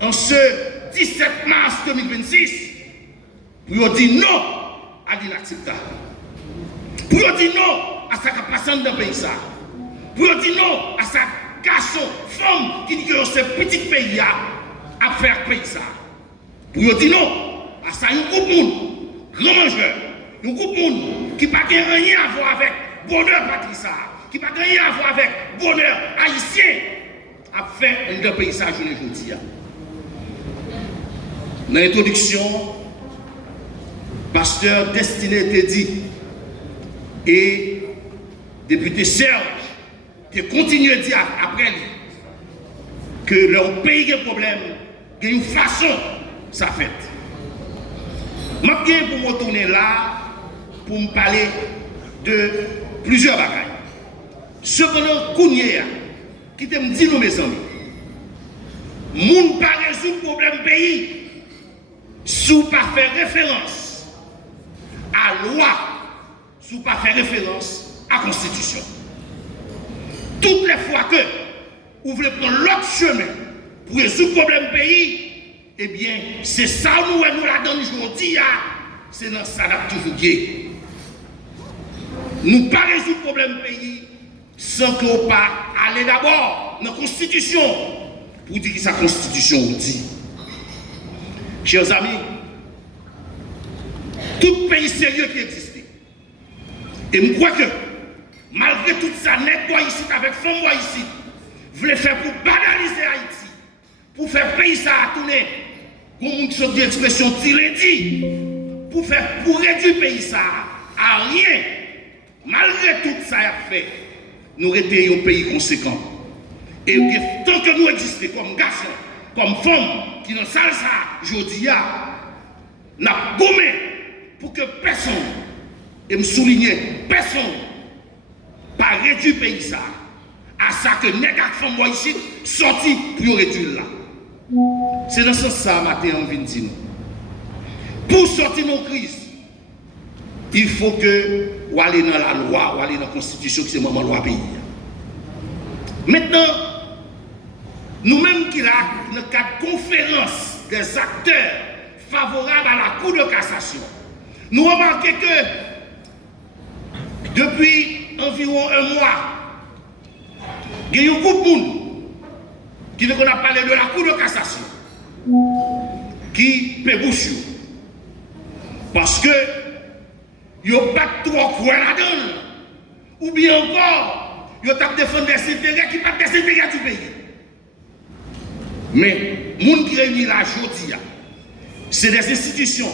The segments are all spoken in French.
en ce 17 mars 2026, pour dire non à l'inacceptable. Pour dire non à sa capacité dans le pays. Pour dire non à sa garçon, femme qui dit que c'est petit pays à faire pays. Pour dire non à ça, un groupe de monde, grand mangeur, un groupe de monde qui n'a rien à voir avec bonheur patricien, qui n'a rien à voir avec bonheur haïtien, à faire un pays ça aujourd'hui. Dans l'introduction, pasteur Destiné te dit, et député Serge, qui continue à dire après lui, que leur pays a un problème, il y a une façon, ça fait. Je vais pour me retourner là, pour me parler de plusieurs bagages. Cependant, Kounia, qui te me dit, nous, mes amis, moun pas résoudre le problème pays, sous pas faire référence à loi, sous pas faire référence à la Constitution. Toutes les fois que vous voulez prendre l'autre chemin pour résoudre le problème pays, eh bien, c'est ça nous la donne aujourd'hui, c'est dans ça qu'on toujours gué. Nous pas résoudre le problème pays sans qu'on pas aller d'abord dans la Constitution pour dire que sa Constitution dit. Chers amis, tout pays sérieux qui existait, et je crois que malgré tout ça, net ici avec femme ici, voulait faire pour banaliser Haïti, pour faire pays ça à tourner, comme on dit l'expression dit, pour réduire le pays ça à rien. Malgré tout ça a fait, nous étions un pays conséquent. Et tant que nous existons comme garçons, comme femmes, qui dans ça, je dis, n'a gommé pour que personne, et me souligner, personne, pas réduire le pays ça, à ça que les femmes ici sorti pour réduire là. C'est dans ce sens ça, matin, on vient de dire. Pour sortir de nos crises, il faut que vous allez dans la loi, vous allez dans la Constitution, qui c'est la loi pays. Maintenant, nous-mêmes qui là, dans le cadre de conférence des acteurs favorables à la Cour de cassation, nous remarquons que depuis environ un mois, il y a un groupe de monde qui nous a parlé de la Cour de cassation, qui peut boucher. Parce que il n'y a pas trop quoi là-dedans. Ou bien encore, il y a défendu des intérêts qui ne sont pas des intérêts du pays. Mais, les gens qui réunissent là aujourd'hui, c'est des institutions,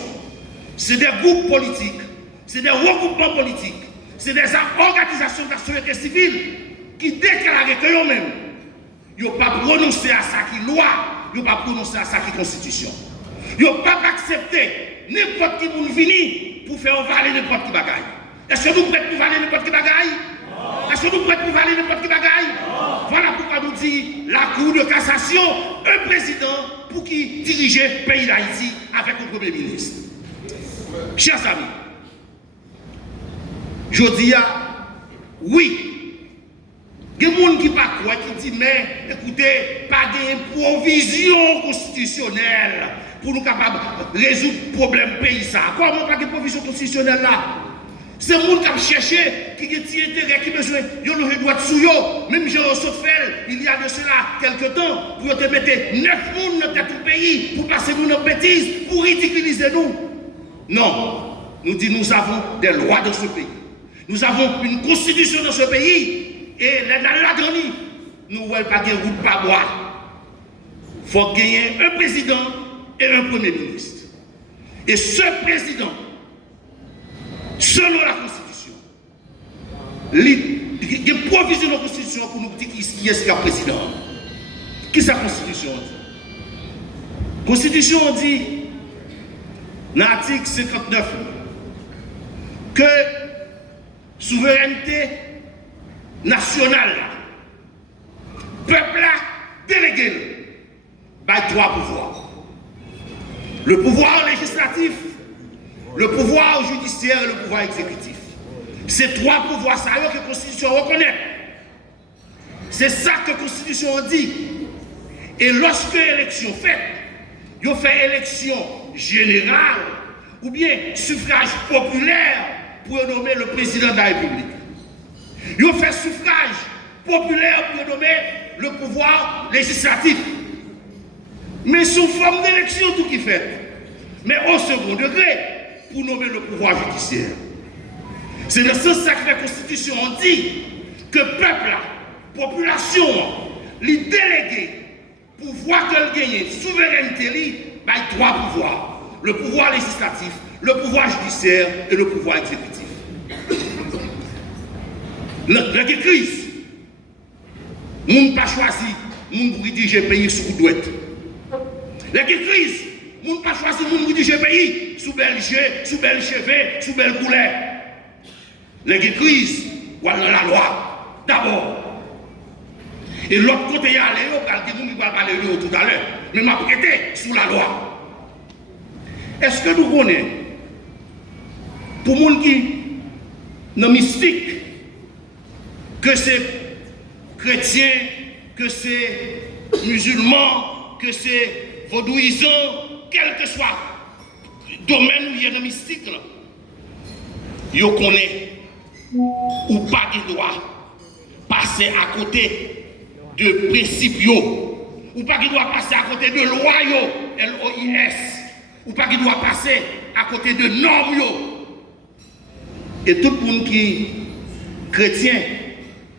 c'est des groupes politiques, c'est des regroupements politiques, c'est des organisations de la société civile qui déclarent que eux-mêmes, ils n'ont pas prononcé à ça qui loi, ils n'ont pas prononcé à ça qui constitution. Ils n'ont pas accepté n'importe qui pour venir pour faire valer n'importe qui bagaille. Est-ce que nous prêts pour valer n'importe qui bagaille? Est-ce que nous prêts pour valer n'importe qui bagaille? Voilà pourquoi nous dit la Cour de cassation, un président pour qui diriger le pays d'Haïti avec le Premier ministre. Chers amis, je dis oui. Il y a des gens qui ne pas croire, qui disent, mais écoutez, pas d'improvision constitutionnelle pour nous capables de résoudre le problème pays. Comment pas de provision constitutionnelle là? C'est les gens qui ont cherché, qui ont des intérêts, qui ont besoin, ils ont le droit de souiller. Même Jean Sautefel, il y a de cela quelques temps, pour te mettre 9 personnes dans notre pays, pour passer nous nos bêtises, pour ridiculiser nous. Non, nous disons nous avons des lois dans ce pays. Nous avons une constitution dans ce pays. Et la dernière, nous ne voulons pas de route pas boire. Il faut gagner un président et un premier ministre. Et ce président, selon la Constitution, il y a une provision de la Constitution pour nous dire qui est le président. Qui est la Constitution dit? La Constitution dit, dans l'article 59, que souveraineté nationale, peuple a délégué par 3 pouvoirs. Le pouvoir législatif, le pouvoir judiciaire et le pouvoir exécutif. Ces 3 pouvoirs, ça que la Constitution reconnaît. C'est ça que la Constitution dit. Et lorsque l'élection faite, ils fait élection générale ou bien suffrage populaire pour nommer le président de la République. Ils fait suffrage populaire pour nommer le pouvoir législatif. Mais sous forme d'élection, tout qui fait. Mais au second degré, pour nommer le pouvoir judiciaire. C'est dans ce sens que la Constitution dit que le peuple, la population, les délégués, pouvoir qu'elle gagne, souveraineté, bah, trois pouvoirs. Le pouvoir législatif, le pouvoir judiciaire et le pouvoir exécutif. La crise, moun pas choisi, moun pour diriger le pays sous douette. La crise, moun pas choisi, moun pour diriger le pays sous bel chevet, sous belle couleur. La crise, voilà la loi, d'abord. Et l'autre côté, il y a les gens qui vont parler de tout à l'heure, mais m'a prêté sous la loi. Est-ce que nous connaissons, pour les gens qui sont mystiques, que c'est chrétien, que c'est musulman, que c'est vaudouisant, quel que soit le domaine où il y a le mystique, ils connaissent ou pas de droit passer à côté de principes, ou pas qui doit passer à côté de loi, LOIS, ou pas qui doit passer à côté de normes. Et tout le monde qui est chrétien,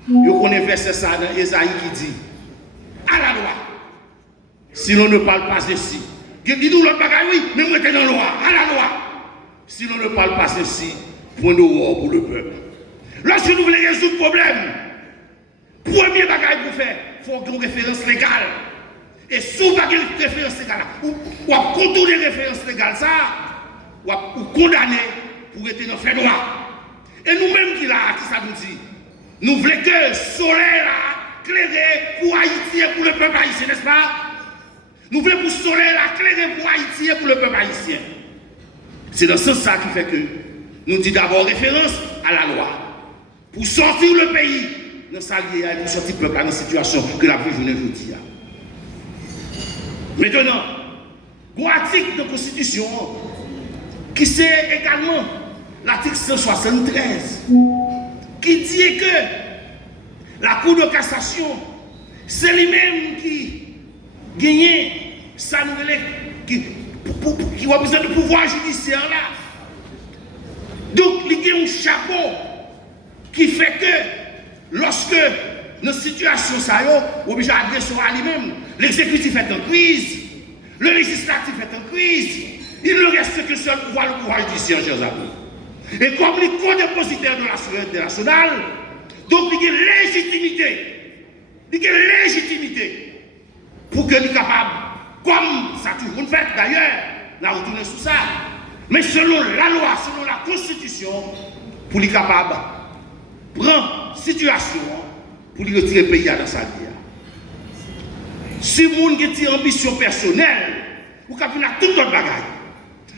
il connaît verset ça dans Ésaïe qui dit à la loi, si l'on ne parle pas ceci. Il dit nous l'autre bagaille, oui, mais moi, dans la loi, à la loi. Si l'on ne parle pas ceci, point de war pour le peuple. Lorsque nous voulons résoudre le problème, premier bagaille pour faire, il faut une référence légale. Et si vous n'avez pas de référence légale, ou à contourner référence légale, ça, ou condamner pour être dans le fait droit. Et nous-mêmes qui là, qui ça nous dit, nous voulons que le soleil là, clairer pour Haïti et pour le peuple haïtien, n'est-ce pas? Nous voulons que le soleil là, clairer pour Haïti et pour le peuple haïtien. C'est dans ce sens qui fait que nous disons d'abord référence à la loi. Pour sortir le pays dans sa liée, pour sortir le peuple dans la situation que la vie venait aujourd'hui. Maintenant, l'article de la Constitution, qui c'est également l'article 173, qui dit que la Cour de cassation, c'est lui-même qui gagne ça qui représente le pouvoir judiciaire là. Donc, il y a un chapeau qui fait que lorsque nos situations ça y est, on est obligé d'adresser à lui-même. L'exécutif est en crise, le législatif est en crise, il ne reste que seul pouvoir, le pouvoir judiciaire, chers amis. Et comme les co-dépositaires de la souveraineté nationale, donc il y a légitimité pour que nous soyons capables, comme ça toujours fait d'ailleurs, nous retourner sur ça, mais selon la loi, selon la Constitution, pour les capables de prendre situation pour lui retirer le pays dans sa vie. Si vous avez une ambition personnelle, vous avez fait tout autre bagaille.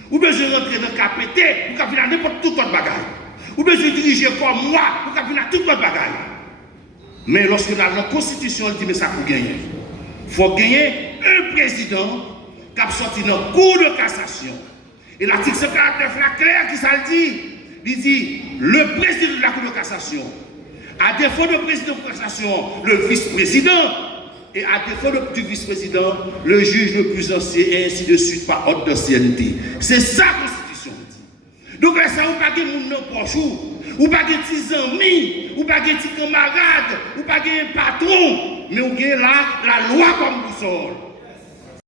Vous avez besoin de rentrer dans le KPT, vous avez fait n'importe tout autre bagaille. Vous avez besoin de diriger comme moi, vous avez fait tout autre bagaille. Mais lorsque la Constitution dit, mais ça pour gagner. Il faut gagner un président qui a sorti dans la Cour de cassation. Et l'article 59, la claire qui ça le dit, il dit, le président de la Cour de cassation, à défaut de président de cassation, le vice-président, et à défaut du vice-président, le juge le plus ancien, et ainsi de suite, par ordre d'ancienneté. C'est ça la Constitution dit. Donc là, ça, vous pas de monde dans poche, ou pas de petits amis, ou pas de petits camarades, ou pas de patron, mais vous avez là la loi comme boussole.